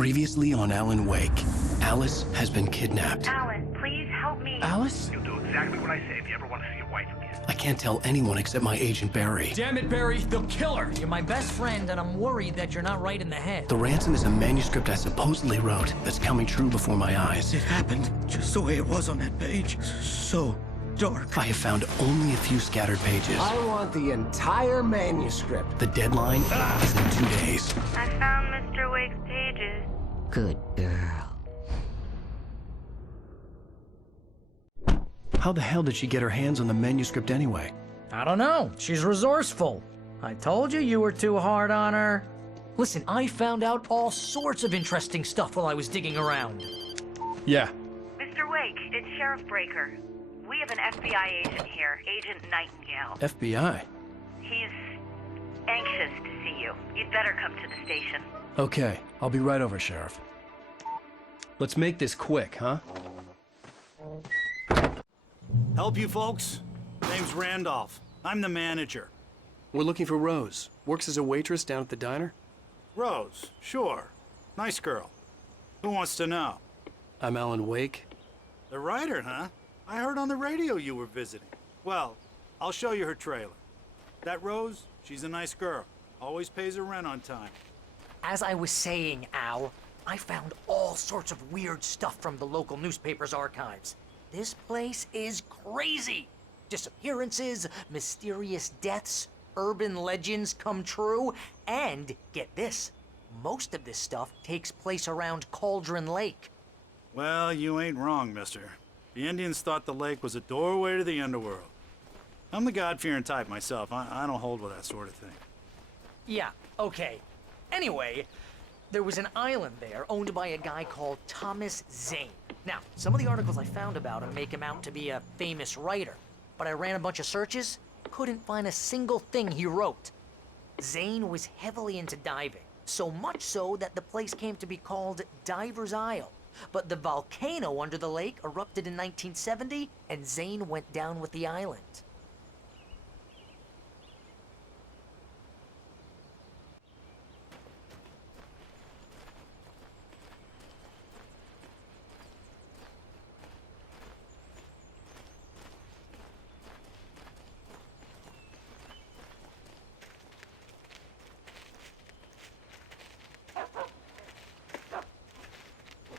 Previously on Alan Wake, Alice has been kidnapped. Alan, please help me. Alice? You'll do exactly what I say if you ever want to see your wife again. I can't tell anyone except my agent Barry. Damn it, Barry, they'll kill her! You're my best friend, and I'm worried that you're not right in the head. The Ransom is a manuscript I supposedly wrote that's coming true before my eyes. It happened just the way it was on that page. So dark. I have found only a few scattered pages. I want the entire manuscript. The deadline is in 2 days. I found Mr. Wake's pages. Good girl. How the hell did she get her hands on the manuscript anyway? I don't know. She's resourceful. I told you were too hard on her. Listen, I found out all sorts of interesting stuff while I was digging around. Yeah. Mr. Wake, it's Sheriff Breaker. We have an FBI agent here, Agent Nightingale. FBI? He's anxious to see you. You'd better come to the station. Okay, I'll be right over, Sheriff. Let's make this quick, huh? Help you folks? Name's Randolph. I'm the manager. We're looking for Rose. Works as a waitress down at the diner. Rose, sure. Nice girl. Who wants to know? I'm Alan Wake. The writer, huh? I heard on the radio you were visiting. Well, I'll show you her trailer. That Rose, she's a nice girl. Always pays her rent on time. As I was saying, Al, I found all sorts of weird stuff from the local newspaper's archives. This place is crazy. Disappearances, mysterious deaths, urban legends come true, and get this, most of this stuff takes place around Cauldron Lake. Well, you ain't wrong, mister. The Indians thought the lake was a doorway to the underworld. I'm the God-fearing type myself. I don't hold with that sort of thing. Yeah, okay. Anyway, there was an island there owned by a guy called Thomas Zane. Now, some of the articles I found about him make him out to be a famous writer, but I ran a bunch of searches, couldn't find a single thing he wrote. Zane was heavily into diving, so much so that the place came to be called Diver's Isle. But the volcano under the lake erupted in 1970, and Zane went down with the island.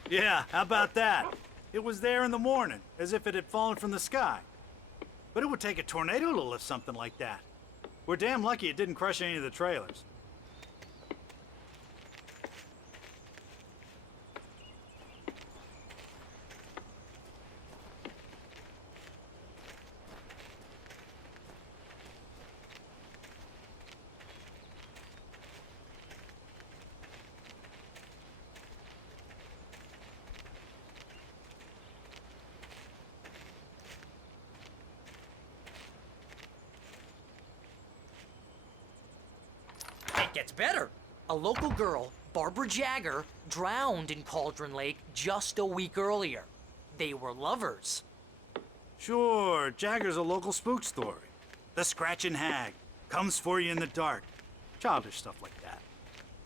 Yeah, how about that? It was there in the morning, as if it had fallen from the sky. But it would take a tornado to lift something like that. We're damn lucky it didn't crush any of the trailers. It gets better. A local girl, Barbara Jagger, drowned in Cauldron Lake just a week earlier. They were lovers. Sure, Jagger's a local spook story. The Scratching Hag comes for you in the dark. Childish stuff like that.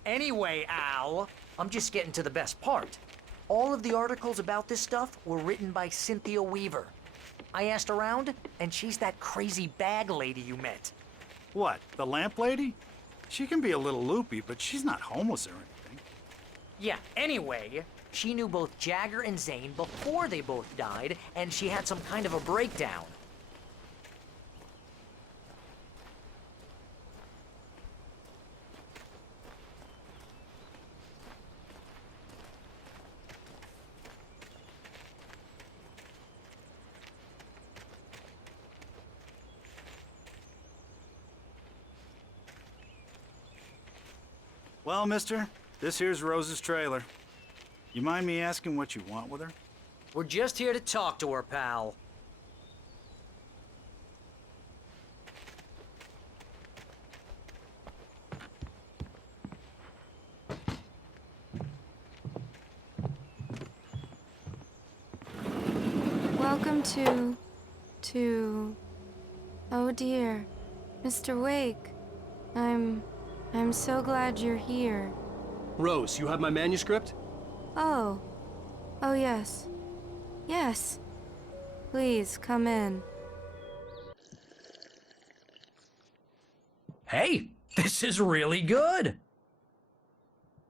Anyway, Al, I'm just getting to the best part. All of the articles about this stuff were written by Cynthia Weaver. I asked around, and she's that crazy bag lady you met. What, the lamp lady? She can be a little loopy, but she's not homeless or anything. Yeah, anyway, she knew both Jagger and Zane before they both died, and she had some kind of a breakdown. Well, mister, this here's Rose's trailer. You mind me asking what you want with her? We're just here to talk to her, pal. Welcome to... Oh dear, Mr. Wake. I'm so glad you're here. Rose, you have my manuscript? Oh. Oh, yes. Yes. Please, come in. Hey, this is really good!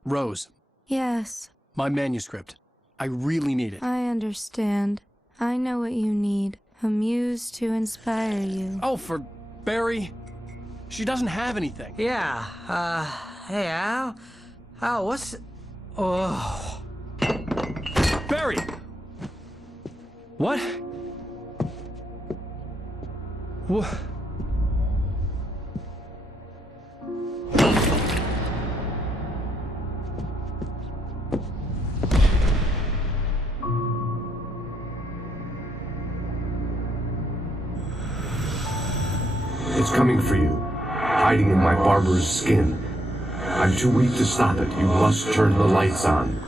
Rose, Yes, my manuscript. I really need it. I understand. I know what you need. A muse to inspire you. Oh, for Barry? She doesn't have anything. Yeah, hey, Al? Al, what's... Oh... Barry! What? What? It's coming for you, hiding in my barber's skin. I'm too weak to stop it. You must turn the lights on.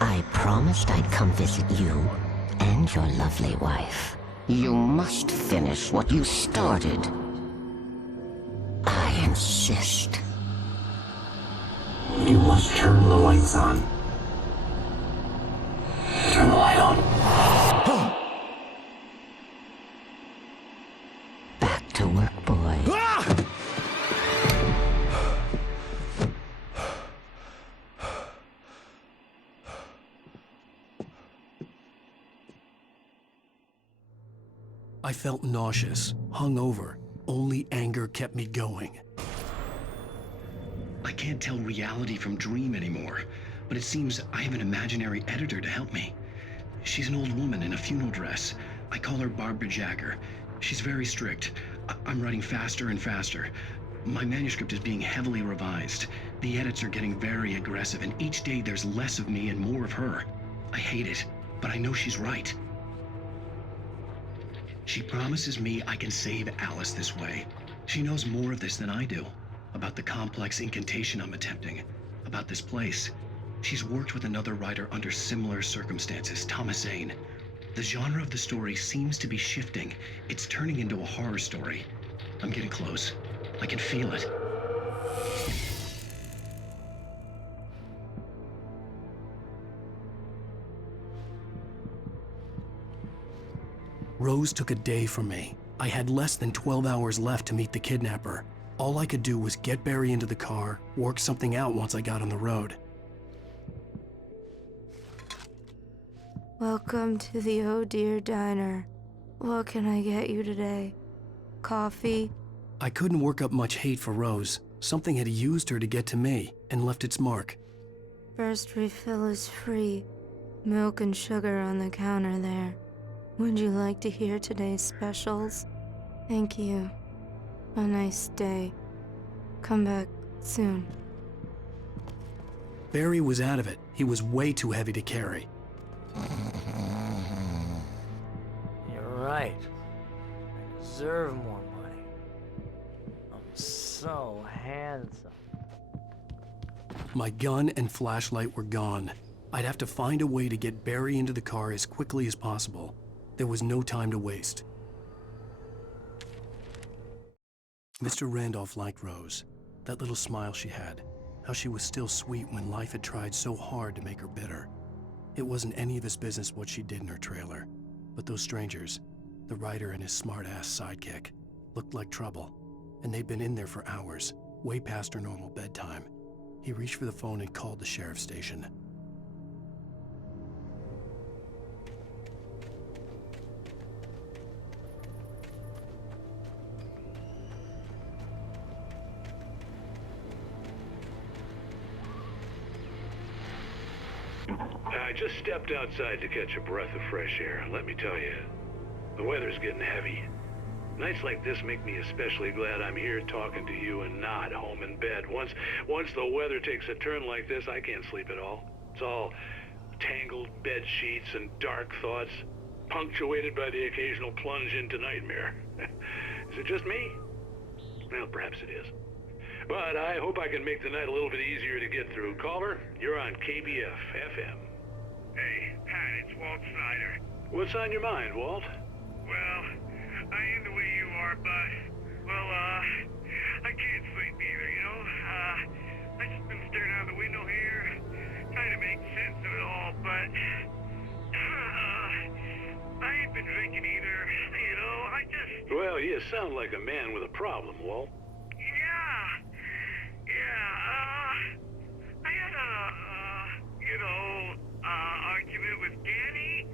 I promised I'd come visit you and your lovely wife. You must finish what you started. I insist. You must turn the lights on. Turn the light on. Back to work, boy. I felt nauseous, hungover. Only anger kept me going. I can't tell reality from dream anymore, but it seems I have an imaginary editor to help me. She's an old woman in a funeral dress. I call her Barbara Jagger. She's very strict. I'm writing faster and faster. My manuscript is being heavily revised. The edits are getting very aggressive, and each day there's less of me and more of her. I hate it, but I know she's right. She promises me I can save Alice this way. She knows more of this than I do. About the complex incantation I'm attempting. About this place. She's worked with another writer under similar circumstances, Thomas Zane. The genre of the story seems to be shifting. It's turning into a horror story. I'm getting close. I can feel it. Rose took a day from me. I had less than 12 hours left to meet the kidnapper. All I could do was get Barry into the car, work something out once I got on the road. Welcome to the Oh Dear Diner. What can I get you today? Coffee? I couldn't work up much hate for Rose. Something had used her to get to me and left its mark. First refill is free. Milk and sugar on the counter there. Would you like to hear today's specials? Thank you. A nice day. Come back soon. Barry was out of it. He was way too heavy to carry. You're right. I deserve more money. I'm so handsome. My gun and flashlight were gone. I'd have to find a way to get Barry into the car as quickly as possible. There was no time to waste. Mr. Randolph liked Rose. That little smile she had. How she was still sweet when life had tried so hard to make her bitter. It wasn't any of his business what she did in her trailer. But those strangers, the writer and his smart-ass sidekick, looked like trouble. And they'd been in there for hours, way past her normal bedtime. He reached for the phone and called the sheriff's station. I just stepped outside to catch a breath of fresh air. Let me tell you, the weather's getting heavy. Nights like this make me especially glad I'm here talking to you and not home in bed. Once the weather takes a turn like this, I can't sleep at all. It's all tangled bed sheets and dark thoughts, punctuated by the occasional plunge into nightmare. Is it just me? Well, perhaps it is. But I hope I can make the night a little bit easier to get through. Caller, you're on KBF FM. Hey, Pat, it's Walt Snyder. What's on your mind, Walt? Well, I am the way you are, but, well, I can't sleep either, you know? I just been staring out the window here, trying to make sense of it all, but I ain't been drinking either. You know, I just... Well, you sound like a man with a problem, Walt. I had argument with Danny.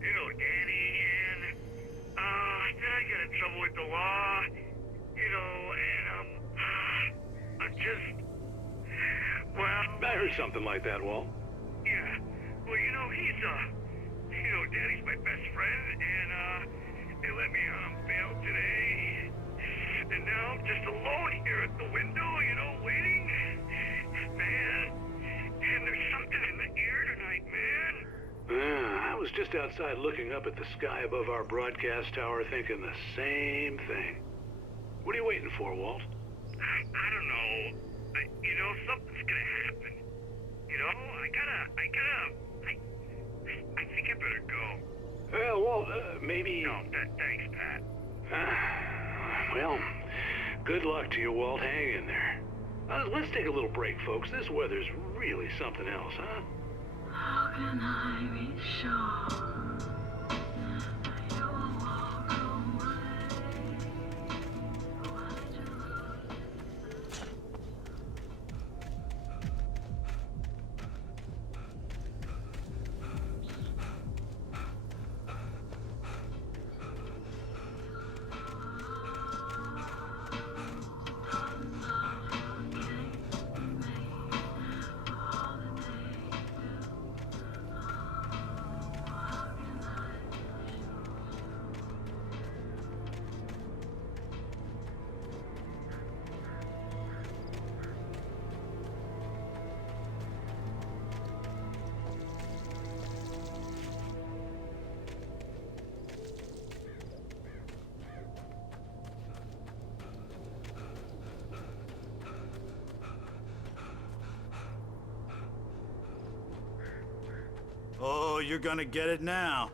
You know, Danny, and, then I got in trouble with the law. You know, and, I'm just... Well... I heard something like that, Walt. Yeah. Well, you know, Danny's my best friend, and, they let me on bail today. And now I'm just alone here at the window, you know, waiting. Man, and there's something in the air tonight, man. I was just outside looking up at the sky above our broadcast tower thinking the same thing. What are you waiting for, Walt? I don't know. You know, something's gonna happen. You know, I think I better go. Well, Walt, maybe... No, thanks, Pat. Well, good luck to you, Walt. Hang in there. Let's take a little break, folks. This weather's really something else, huh? How can I be sure you will walk away? Oh, you're gonna get it now.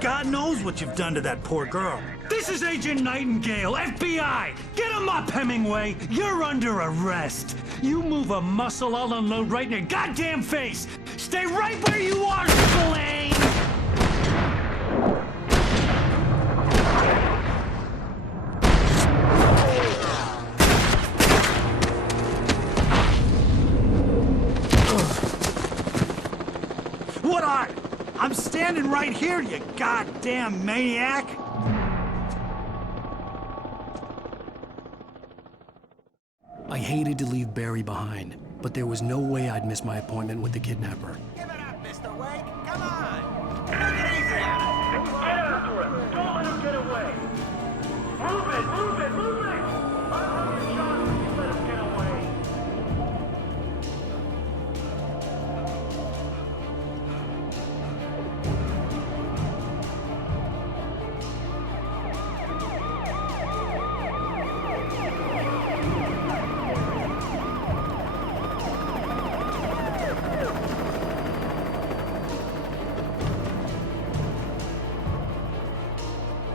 God knows what you've done to that poor girl. This is Agent Nightingale, FBI! Get him up, Hemingway! You're under arrest! You move a muscle, I'll unload right in your goddamn face! Stay right where you are, Spillane! What are? I'm standing right here, you goddamn maniac! I hated to leave Barry behind, but there was no way I'd miss my appointment with the kidnapper. Give it up, Mr. Wake. Come on. Take it easy on him. Get after him. Don't let him get away. Move it, move it, move it. I'll have a shot when you let him get away.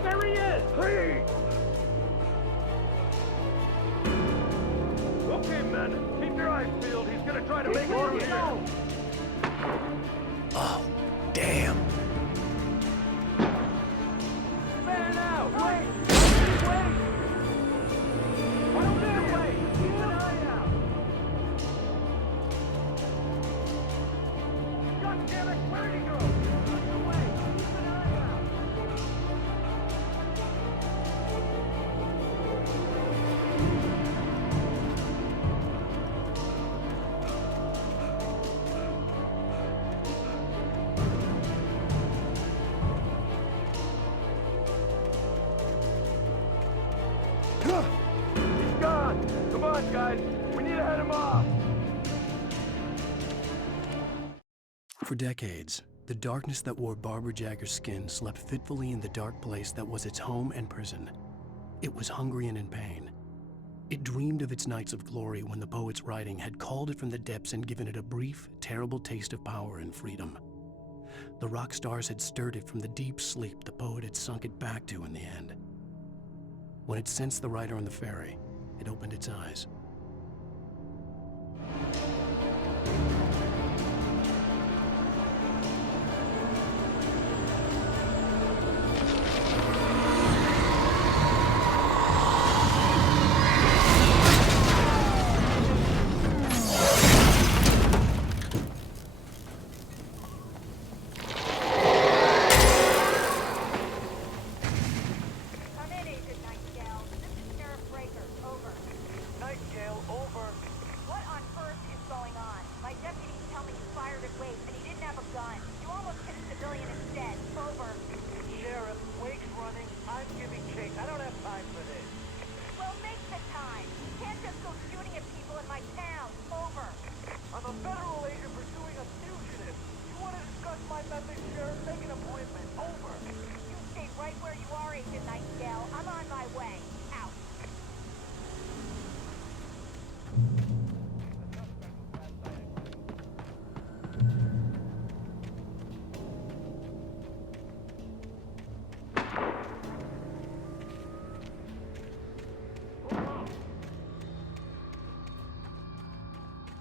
There he is! Please! Okay, men. Keep your eyes peeled. He's gonna try to make it through here. Oh, damn. There now! Wait! Wait! Hold there, wait! Keep an eye out! God damn it! Where'd he go? Look away! Keep an eye out! He's gone! Come on, guys! We need to head him off! For decades, the darkness that wore Barbara Jagger's skin slept fitfully in the dark place that was its home and prison. It was hungry and in pain. It dreamed of its nights of glory when the poet's writing had called it from the depths and given it a brief, terrible taste of power and freedom. The rock stars had stirred it from the deep sleep the poet had sunk it back to in the end. When it sensed the writer on the ferry, it opened its eyes. Come in, Agent Nightingale. This is Sheriff Breaker. Over. Nightingale, over. What on earth is going on? My deputies tell me you fired at Wake and he didn't have a gun. You almost hit a civilian instead. Over. Sheriff, Wake's running. I'm giving chase. I don't have time for this. Well, make the time. You can't just go shooting at people in my town. Over. I'm a federal agent pursuing a fugitive. You want to discuss my methods, Sheriff? Make an appointment. Over. You stay right where you are, Agent Nightingale. I'm on my way. Out.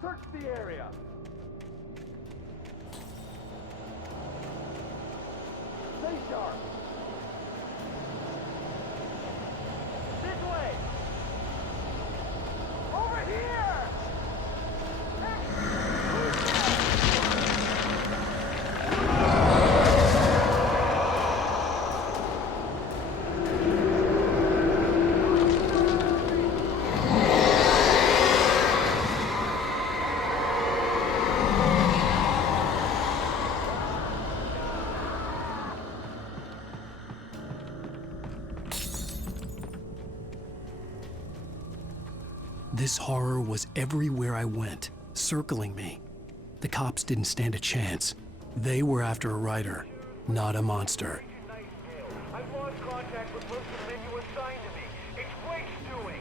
Search the area. Stay sharp. This way. Over here. This horror was everywhere I went, circling me. The cops didn't stand a chance. They were after a writer, not a monster. I've lost contact with most of the men you assigned to me. It's Wake's doing.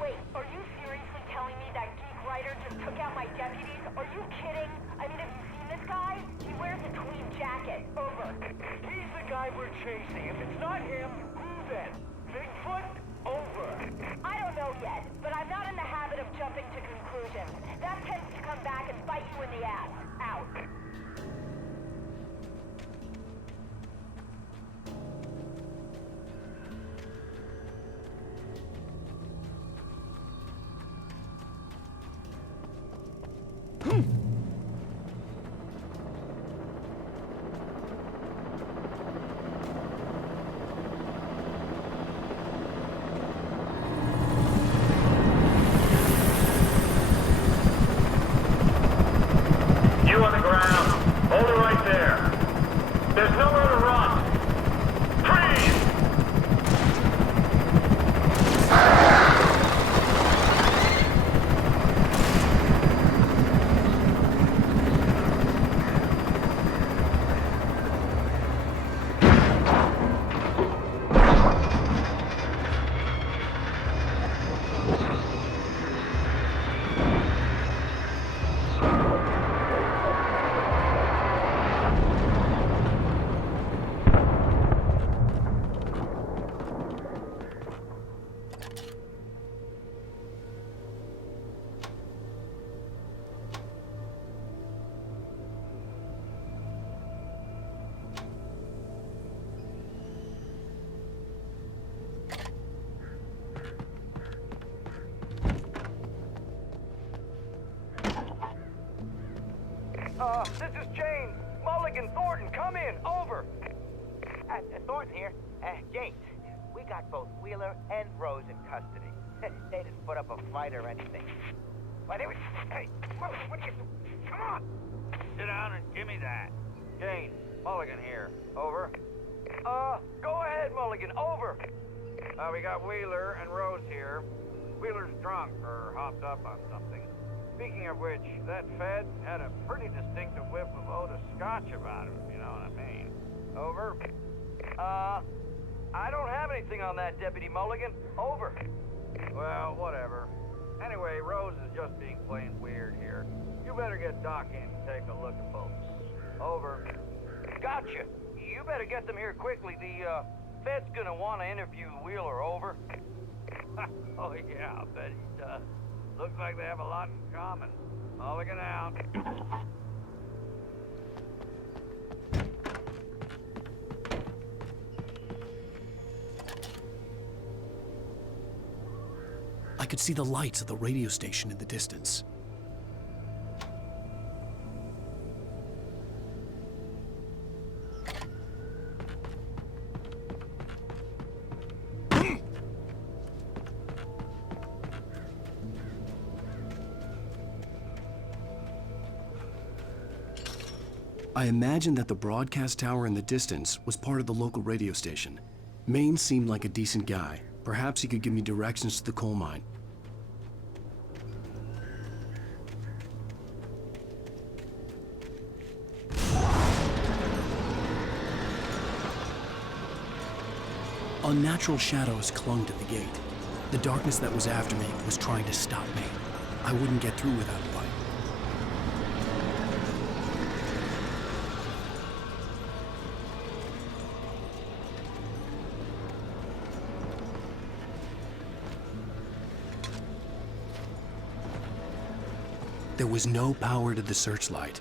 Wait, are you seriously telling me that geek writer just took out my deputies? Are you kidding? I mean, have you seen this guy? He wears a tweed jacket. Over. He's the guy we're chasing. If it's not him, who then? Bigfoot? Over. I don't know yet, but I'm not in the habit of jumping to conclusions. That tends to come back and bite you in the ass. Out. You on the ground. Hold it right there. There's nowhere to run. Freeze! This is James. Mulligan, Thornton, come in. Over. Thornton here. James, we got both Wheeler and Rose in custody. They didn't put up a fight or anything. Why, they were... Hey, what are you... Come on! Sit down and give me that. James, Mulligan here. Over. Go ahead, Mulligan. Over. We got Wheeler and Rose here. Wheeler's drunk or hopped up on something. Speaking of which, that Fed had a pretty distinctive whiff of Otis Scotch about him, if you know what I mean. Over. I don't have anything on that, Deputy Mulligan. Over. Well, whatever. Anyway, Rose is just being plain weird here. You better get Doc in and take a look at both. Over. Gotcha. You better get them here quickly. The Fed's gonna want to interview Wheeler. Over. Oh, yeah, I'll bet he does. Looks like they have a lot in common. Oh, look it out. I could see the lights of the radio station in the distance. I imagined that the broadcast tower in the distance was part of the local radio station. Maine seemed like a decent guy. Perhaps he could give me directions to the coal mine. Unnatural shadows clung to the gate. The darkness that was after me was trying to stop me. I wouldn't get through without a light. There was no power to the searchlight.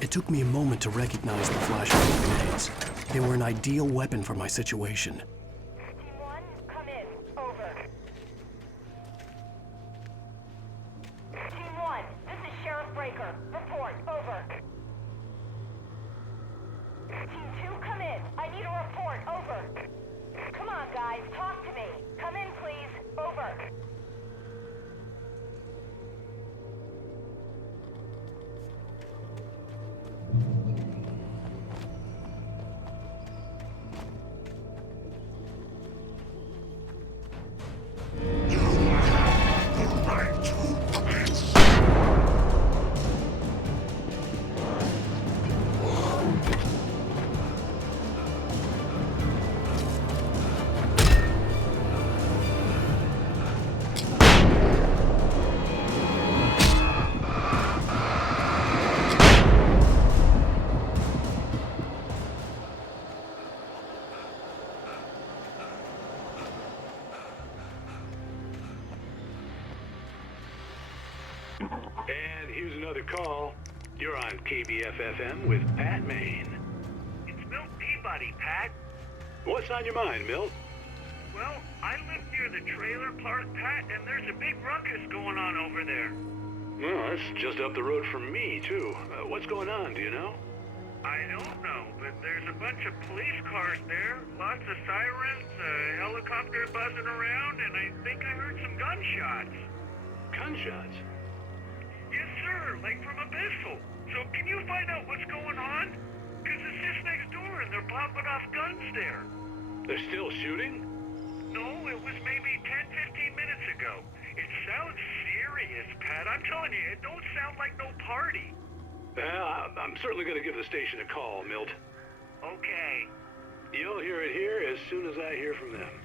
It took me a moment to recognize the flashbang grenades. They were an ideal weapon for my situation. Team 1, come in. Over. Team 1, this is Sheriff Breaker. Report. Over. Team 2, come in. I need a report. Over. Come on, guys. Talk to me. Come in, please. Over. And here's another call. You're on KBF-FM with Pat Maine. It's Milt Peabody, Pat. What's on your mind, Milt? Well, I live near the trailer park, Pat, and there's a big ruckus going on over there. Well, that's just up the road from me, too. What's going on, do you know? I don't know, but there's a bunch of police cars there, lots of sirens, a helicopter buzzing around, and I think I heard some gunshots. Gunshots? Yes, sir, like from a pistol. So can you find out what's going on? Because it's just next door and they're popping off guns there. They're still shooting? No, it was maybe 10, 15 minutes ago. It sounds serious, Pat. I'm telling you, it don't sound like no party. I'm certainly going to give the station a call, Milt. Okay. You'll hear it here as soon as I hear from them.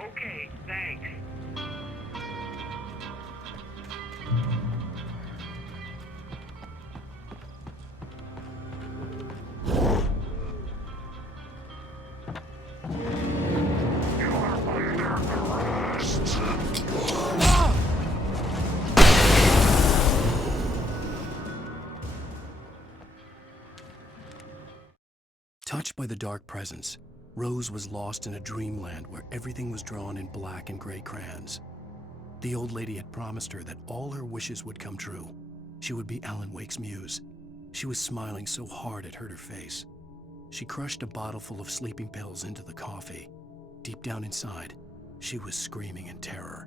Okay, thanks. Touched by the dark presence, Rose was lost in a dreamland where everything was drawn in black and gray crayons. The old lady had promised her that all her wishes would come true. She would be Alan Wake's muse. She was smiling so hard it hurt her face. She crushed a bottle full of sleeping pills into the coffee. Deep down inside, she was screaming in terror.